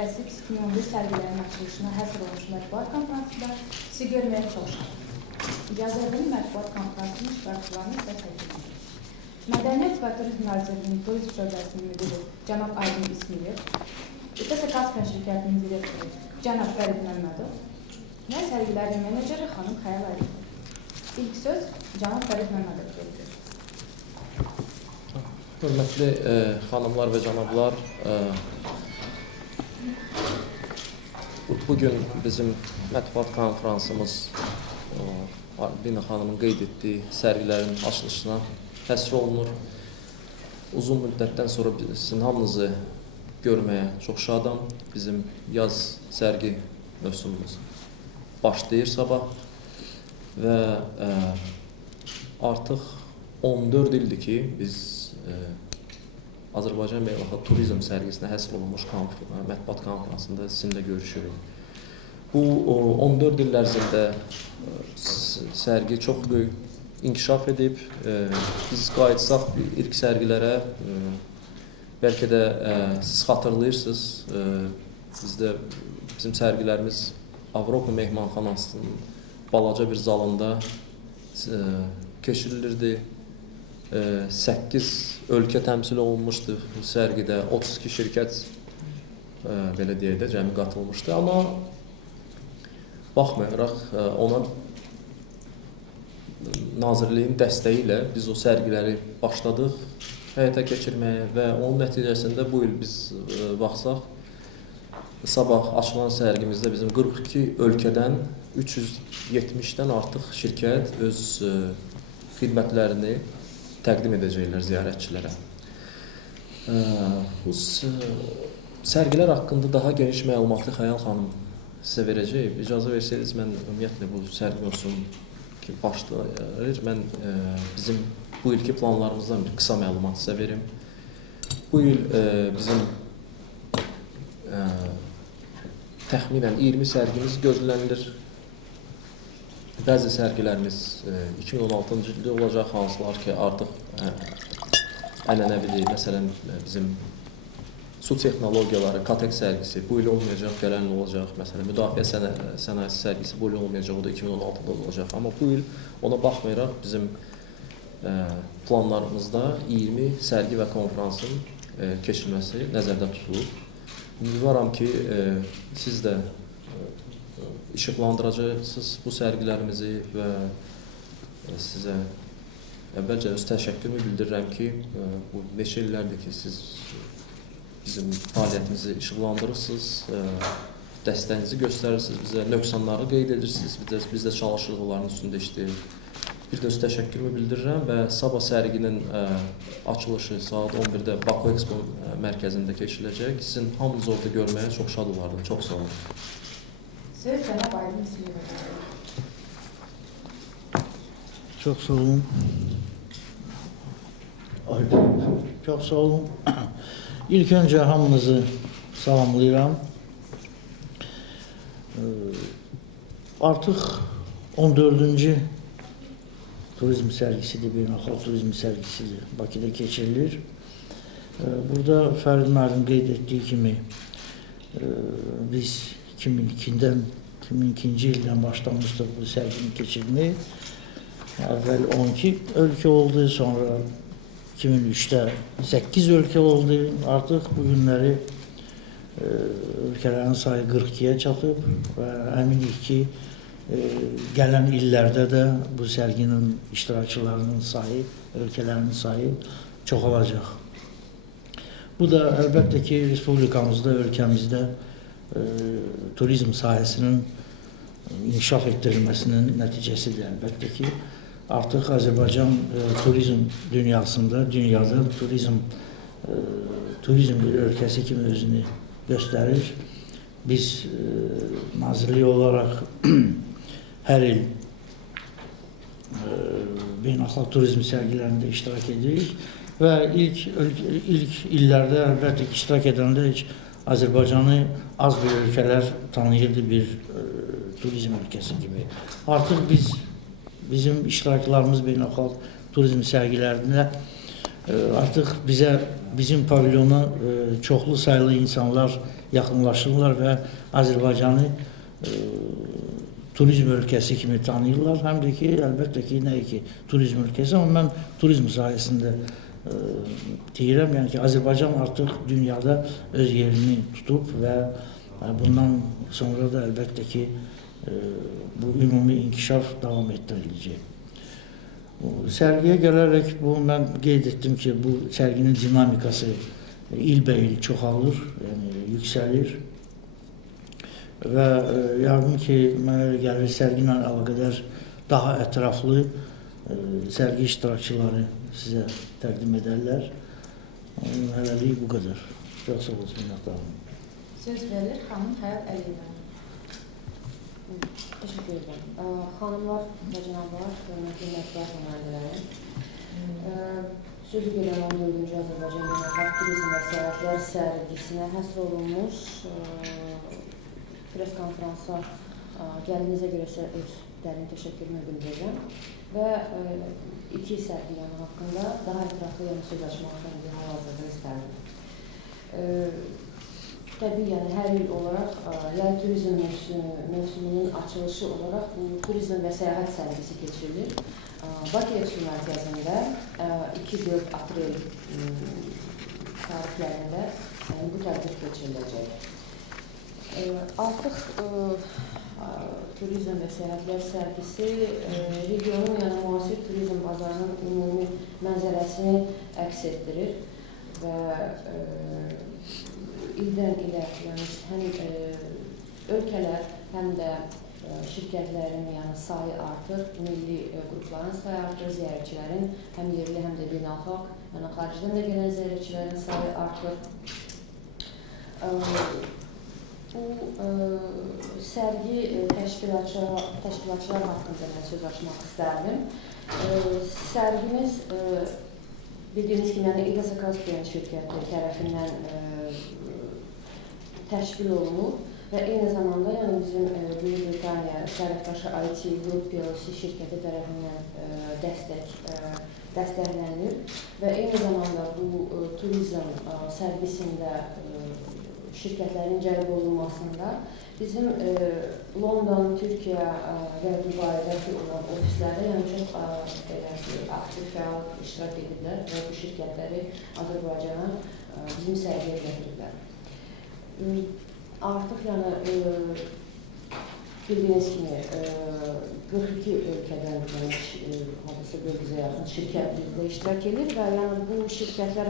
Classics 2011 sərgilərinin açılışına həsr olmuş mətbuat konferansında sizi görməyə çalışırıq. İcazə edin, mətbuat konferansının iştirakçılarını sizə təqdim edir. Mədəniyyət və Turizm Nazirliyinin Turizm Şöbəsinin müdürü cənab Aydın İsmailov, İTS Kaspian şirkətinin direktoru cənab Fərid Məmmədov və sərgilərin meneceri xanım Xəyal Aydınov. İlk söz cənab Fərid Məmmədov verir. Hörmətli xanımlar və cənablar, bugün bizim mətbuat konferansımız Bina xanımın qeyd etdiyi sərgilərin açılışına həsr olunur. Uzun müddətdən sonra sizin hamınızı görməyə çox şadam. Bizim yaz sərgi mövsümümüz başlayır sabah və artıq 14 ildir ki, biz Azərbaycan Beynəlxalq Turizm sərgisinə həsr olunmuş mətbuat konferansında sizinlə görüşürük. Bu 14 il ərzində sərgi çox böyük inkişaf edib. Biz qayıtsaq ilk sərgilərə, bəlkə də siz xatırlayırsınız, bizim sərgilərimiz Avropa mehmanxanasının balaca bir zalında keçirilirdi. 8 ölkə təmsil olunmuşdu bu sərgidə, 32 şirkət belə deyək də cəmi qatılmışdı. Amma baxmayaraq ona Nazirliyin dəstəyi ilə biz o sərgiləri başladıq həyata keçirməyə və onun nəticəsində bu il biz baxsaq, sabah açılan sərgimizdə bizim 42 ölkədən 370-dən artıq şirkət öz xidmətlərini təqdim edəcəklər ziyarətçilərə. Bu sərgilər haqqında daha geniş məlumatı Xəyal xanım sizə verəcək. İcazə versəydiniz, mən ümumiyyətlə bu sərgi mövsümü ki başlayır. Mən bizim bu ilki planlarımızdan bir qısa məlumat sizə verim. Bu il bizim təxminən 20 sərgimiz gözlənilir. Bəzi sərgilərimiz 2016-cı ildə olacaq, hansılar ki artıq ənənəvidir. Məsələn, bizim su texnologiyaları, KATEK sərgisi bu il olmayacaq, gələn il olacaq. Məsələn, müdafiə sənayesi sərgisi bu il olmayacaq, o da 2016-da olacaq. Amma bu il ona baxmayaraq bizim planlarımızda 20 sərgi və konferansın keçirilməsi nəzərdə tutulub. Ümidvaram ki, siz də işıqlandıracaqsınız bu sərgilərimizi və sizə əvvəlcə öz təşəkkürümü bildirirəm ki, bu neçə illərdir ki, siz bizim fəaliyyətimizi işıqlandırırsınız, dəstəyinizi göstərirsiniz, bizə nöqsanları qeyd edirsiniz, biz də çalışırıq onların üstündə işləyir. Bir də öz təşəkkürümü bildirirəm və sabah sərginin açılışı saat 11-də Baku Expo mərkəzində keçiriləcək. Sizin hamınızı orada görməyə çox şad olardım. Çox sağ olun. Söz cənab Aydın İsmailov. Çox sağ olun. Çox sağ olun. İlk öncə hamınızı salamlayıram. Artıq 14-cü turizm sərgisidir, beynəlxalq turizm sərgisidir. Bakıda keçirilir. Burada Fərid müəllim qeyd etdiyi kimi biz 2002-ci ildən başlamışdıq bu sərgini keçirməyə. Əvvəl 12 ölkə oldu, sonra 2003-də 8 ölkə oldu. Artıq bu günləri ölkələrin sayı 42-yə çatıb və əminik ki, gələn illərdə də bu sərginin iştirakçılarının sayı, ölkələrin sayı çoxalacaq. Bu da əlbəttə ki, respublikamızda, ölkəmizdə turizm sahəsinin inkişaf etdirilməsinin nəticəsidir əlbəttə ki. Artıq Azərbaycan turizm dünyasında, dünyada turizm bir ölkəsi kimi özünü göstərir. Biz nazirlik olaraq hər il beynəlxalq turizm sərgilərində iştirak edirik və ilk illərdə əlbəttə ki, iştirak edəndə heç Azərbaycanı az bir ölkələr tanıyırdı bir turizm ölkəsi kimi. Artıq bizim iştiraklarımız beynəlxalq turizm sərgilərində artıq bizim pavilyona çoxlu sayılı insanlar yaxınlaşırlar və Azərbaycanı turizm ölkəsi kimi tanıyırlar. Həm də ki, əlbəttə ki, nəyə ki, turizm ölkəsi, amma mən turizm sayəsində deyirəm, yəni ki, Azərbaycan artıq dünyada öz yerini tutub və bundan sonra da əlbəttə ki, bu ümumi inkişaf davam etdiriləcək. Sərgiyə gələrək, mən qeyd etdim ki, bu sərginin dinamikası ilbəil çoxalır, yəni yüksəlir və yəqin ki, mənə gəlir sərgi ilə əlaqədar daha ətraflı sərgi iştirakçıları sizə təqdim edərlər. Hələlik bu qədər. Çox sağ olsun, minnətdarım. Söz verir xanım Həyat Əliyevə. Teşekkür ederim. Hanımlar ve cənablar, hörmətli mətbuat nümayəndələri, sözü gedən 14-cü Azərbaycan Beynəlxalq Turizm və Səyahətlər sərgisinə həsr olunmuş pres konferansa gəldiyinizə görə öz dərin təşəkkürümü bildirirəm və iki sərgi haqqında daha ətraflı söz açmaq hal-hazırda istərdim. Təbii, yəni hər il olaraq yay turizm mövsümünün açılışı olaraq bu turizm və səyahət sərgisi keçirilir. Bakı Eksu mərkəzində 2-4 aprel tarixlərində bu tədbir keçiriləcək. Artıq turizm və səyahətlər sərgisi regionun, yəni müasir turizm bazarının ümumi mənzərəsini əks etdirir və ildən ilə, yəni həm ölkələr, həm də şirkətlərin sayı artır, milli qrupların sayı artır, ziyarətçilərin həm yerli, həm də beynəlxalq, yəni xaricdən də gələn ziyarətçilərin sayı artır. Bu sərgi təşkilatçılar haqqında mən söz açmaq istərdim. Sərgimiz bildiyiniz kimi, yəni İDA Caspian şirkəti tərəfindən təşkil olunur və eyni zamanda bizim Böyük Britaniya tərəfdaşı IT Group PLC şirkəti tərəfindən dəstəklənir və eyni zamanda bu turizm sərgisində şirkətlərin cəlb olunmasında bizim London, Türkiyə və Dubaydakı olan ofislərdə çox aktiv fəal iştirak edirlər və bu şirkətləri Azərbaycana bizim sərgiyə gətirirlər. Artıq bildiyiniz kimi 42 ölkədən hadisi bölgüzə yaxın şirkət bizdə iştirak edir və bu şirkətlər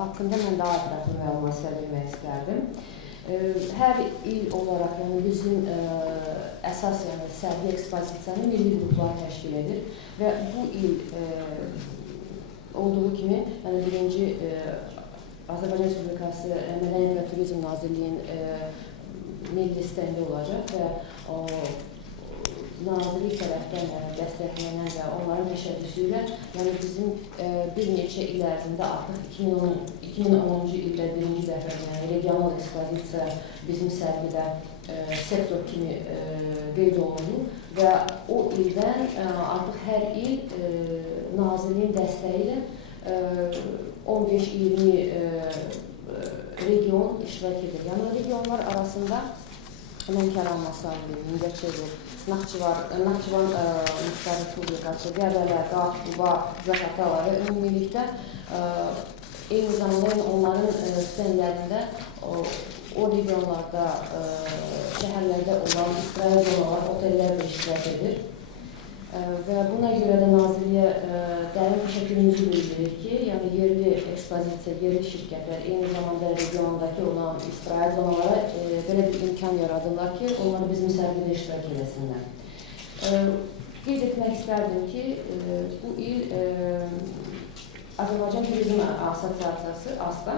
haqqında mən daha ətraflı məlumat vermək istərdim. Hər il olaraq bizim əsas sərgi ekspozisiyanı milli qruplar təşkil edir və bu il olduğu kimi birinci Azərbaycan Respublikası Mədəniyyət və Turizm Nazirliyinin milli stendi olacaq və nazirlik tərəfdən dəstəklənən və onların təşəbbüsü ilə bizim bir neçə il ərzində artıq 2010-cu ildə birinci dəfə regional ekspozisiya bizim sərgidə sektor kimi qeyd olundu və o ildən artıq hər il nazirliyin dəstəyi ilə 15-20 region iştirak edir. Yəni regionlar arasında Lənkəran, Masaylı, Mingəçevir, Naxçıvan Muxtar Respublikası, Qəbələ, Qax, Quba, Zaqatala və ümumilikdə eyni zamanda onların stendlərində o regionlarda, şəhərlərdə olan istirahət zonalar, otellər də iştirak edir. Və buna görə də Nazirliyə dərin təşəkkürümüzü bildiririk ki, yəni yerli ekspozisiya, yerli şirkətlər, eyni zamanda regiondakı olan istirahət zonalara belə bir imkan yaradırlar ki, onları bizim sərgidə iştirak edəsinlər. Qeyd etmək istərdim ki, bu il Azərbaycan Turizm Asosiasiyası, ASTA,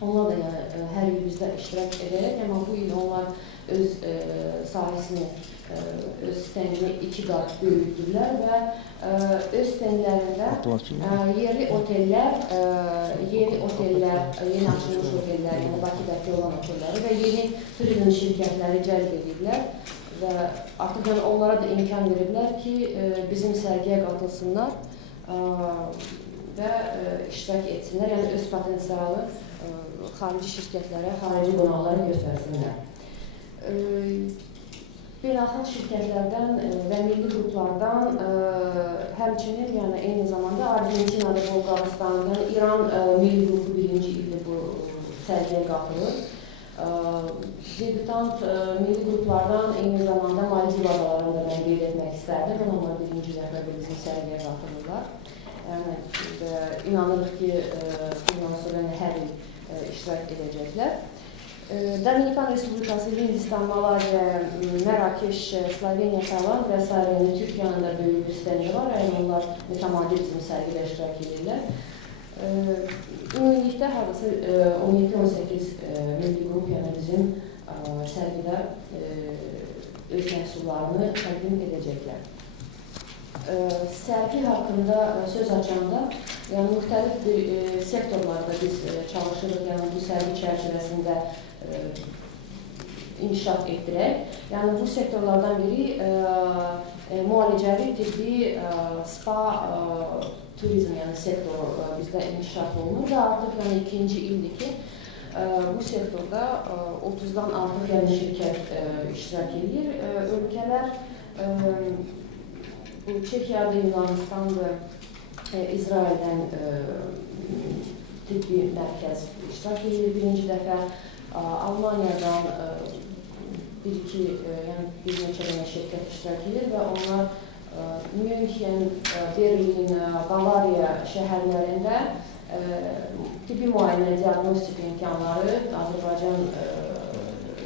onlar da hər il bizdə iştirak edərək, amma bu il onlar öz sahəsini, öz stendini 2 qat böyütdürlər və öz stendlərində yerli otellər, yeni açılmış otellər, yəni Bakıdakı olan otelləri və yeni turizm şirkətləri cəlb edirlər və artıq onlara da imkan veriblər ki, bizim sərgiyə qatılsınlar və iştirak etsinlər, yəni öz potensialı xarici şirkətlərə, xarici qonaqlara göstərsinlər. Beynəlxalq şirkətlərdən və milli qruplardan həmçinin, yəni eyni zamanda Argentinada, Bolqarıstan, yəni İran milli qrupu birinci ildə bu sərgiyə qatılır. Debutant milli qruplardan eyni zamanda Maldiv adalarını da mən qeyd etmək istərdim. Onlar birinci dəfə bizim sərgiyə qatılırlar. Yəni, inanırıq ki, bundan sonra hər il iştirak edəcəklər. Dominikan Respublikası, Hindistan, Malayziya, Mərakeş, Sloveniya falan və s. Türkiyənin də böyük bir stəndi var. Yəni, onlar mütəmadi bizim sərgidə iştirak edirlər. Ümumilikdə hardasa 17-18 milli qrup, yəni bizim sərgidə öz məhsullarını təqdim edəcəklər. Sərgi haqqında söz açanda, yəni müxtəlif bir sektorlarda biz çalışırıq, yəni bu sərgi çərçivəsində inkişaf etdirək. Yəni bu sektorlardan biri müalicəvi, tibbi, spa, turizm, yəni sektoru bizdə inkişaf olunur və artıq yəni ikinci ildir ki, bu sektorda 30-dan artıq yəni şirkət iştirak edir. Ölkələr Çekiyadır, Yunanistandır, İsraildən tibbi mərkəz iştirak edir birinci dəfə. Almaniyadan bir neçə dənə şirkət iştirak edir və onlar München, Berlin, Bavariya şəhərlərində tibbi müayinə, diagnostik imkanları Azərbaycan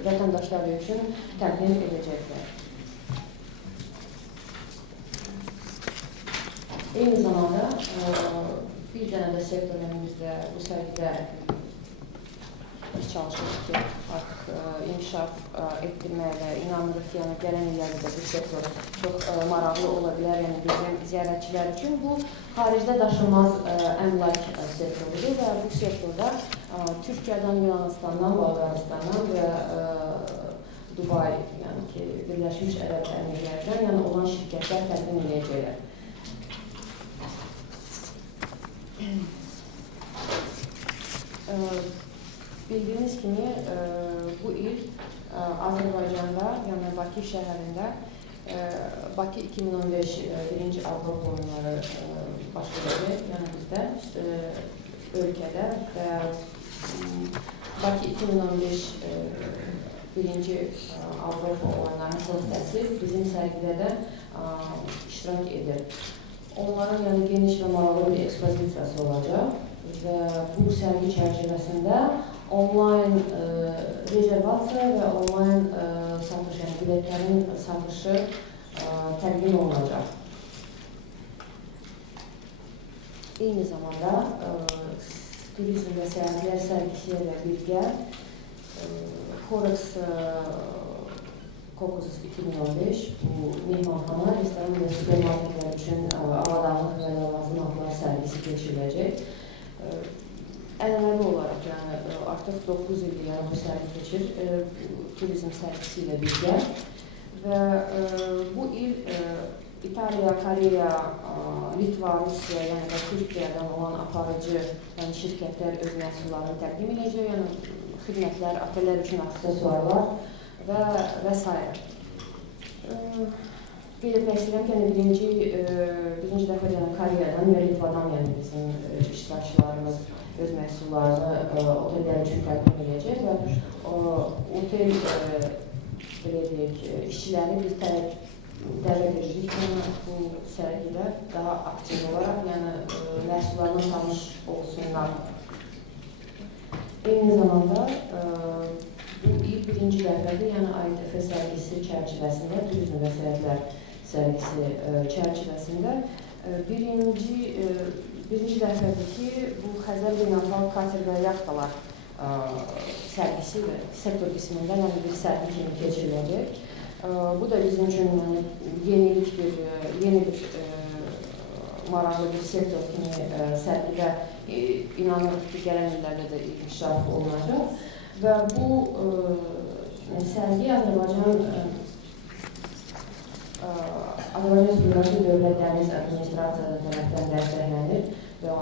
vətəndaşları üçün təqdim edəcəklər. Eyni zamanda bir dənə də sektorumuzda bu sərgidə biz çalışırıq ki, artıq inkişaf etdirməyə və inanırıq ki, yəni gələn illərdə də bu sektor çox maraqlı ola bilər, yəni bizim ziyarətçilər üçün. Bu, xaricdə daşınmaz əmlak sektorudur və bu sektorda Türkiyədən, Yunanistandan, Bolqarıstandan və Dubai, yəni ki, Birləşmiş Ərəb Əmirliklərindən yəni olan şirkətlər təqdim edəcəklər. Bildiyiniz kimi, bu il Azərbaycanda, yəni Bakı şəhərində Bakı 2015 birinci Avropa oyunları baş verəcək, yəni bizdə, ölkədə və Bakı 2015 birinci Avropa oyunlarının sözləsi bizim sərgidə də iştirak edir. Onların yəni geniş və maraqlı bir ekspozisiyası olacaq və bu sərgi çərçivəsində onlayn rezervasiya və onlayn satış, yəni biletlərin satışı təqdim olunacaq. Eyni zamanda turizm və səyahətlər sərgisi ilə birgə Forex Caucasus 2015 bu mehmanxana, restoran və supermarketlər üçün avadanlıq və lazım sərgisi keçiriləcək. Ənənəvi olaraq, yəni artıq 9 ildir yəni bu sərgi keçir turizm sərgisi ilə birgə və bu il İtaliya, Koreya, Litva, Rusiya, yəni və Türkiyədən olan aparıcı şirkətlər öz məhsullarını təqdim edəcək, yəni xidmətlər, otellər üçün aksesuarlar və s. Qeyd etmək istəyirəm ki, birinci dəfə Koreyadan və Litvadan bizim iştirakçılarımız öz məhsullarını otellər üçün təqdim edəcək və otel işçiləri biz dəvət edirik ki, bu sərgidə daha aktiv olaraq, yəni məhsullarla tanış olsunlar. Eyni zamanda bu il birinci dəfədir, yəni AITF sərgisi çərçivəsində, turizm və səyahətlər sərgisi çərçivəsində birinci dəfədir ki, bu Xəzər Beynəlxalq Kater və Yaxtalar sərgisi və sektor qismində bir sərgi kimi keçiriləcək. Bu da bizim üçün yenilikdir, yeni bir maraqlı bir sektor kimi sərgidə inanırıq ki, gələn illərdə də inkişaf olunacaq. Və bu sərgi Azərbaycan Respublikası Dövlət Dəniz Administrasiyası tərəfindən dəstəklənir və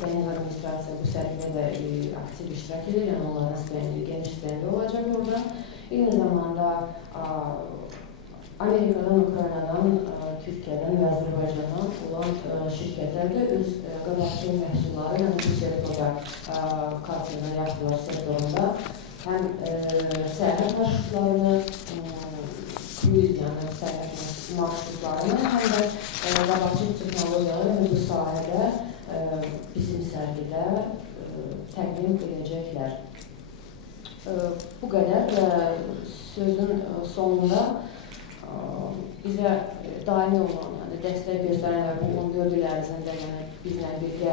genel administrasiya bu sərgidə də aktiv iştirak edir, yəni onların istəyəni geniş istəyəndə olacaq orada. Eyni zamanda Amerikadan, Ukraynadan, Türkiyədən və Azərbaycandan olan şirkətlər də öz qabaqçı məhsulları, yəni bu sektorda kartını yaxdılar sektorunda həm səyahət marşrutlarını, kruiz, yəni səyahət marşrutlarını, həm də qabaqçı texnologiyaları bu sahədə bizim sərgidə təqdim edəcəklər. Bu qədər və sözün sonunda bizə daimi olan, yəni dəstək göstərən və bu 14 il ərzində yəni bizlə birgə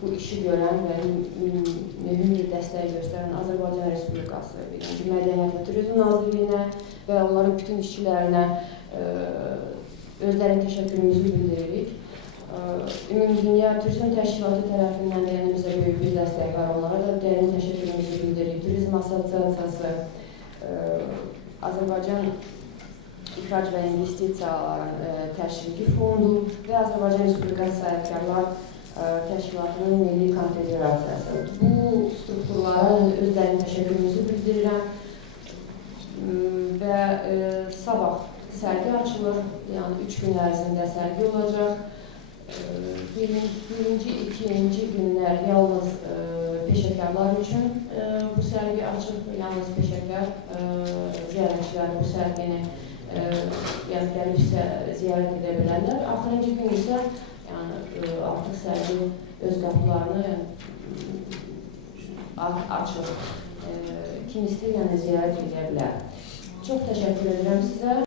bu işi görən və mühüm bir dəstək göstərən Azərbaycan Respublikası, Mədəniyyət və Turizm Nazirliyinə və onların bütün işçilərinə özlərinin təşəkkürümüzü bildiririk. Ümumdünya Turizm Təşkilatı tərəfindən də yəni bizə böyük bir dəstək var, onlara da dərin təşəkkürümüzü bildiririk. Turizm Assosiasiyası, Azərbaycan İxrac və İnvestisiyaların Təşviqi Fondu və Azərbaycan Respublikası Sahibkarlar Təşkilatının Milli Konfederasiyası. Bu strukturlara özlərinin təşəkkürümüzü bildirirəm və sabah sərgi açılır, yəni 3 gün ərzində sərgi olacaq. Birinci, ikinci günlər yalnız peşəkarlar üçün bu sərgi açıq, yalnız peşəkar ziyarətçilər bu sərgini yəni gəlib ziyarət edə bilərlər. Axırıncı gün isə yəni artıq sərgi öz qapılarını açır. Kim istəyir, yəni ziyarət edə bilər. Çox təşəkkür edirəm sizə.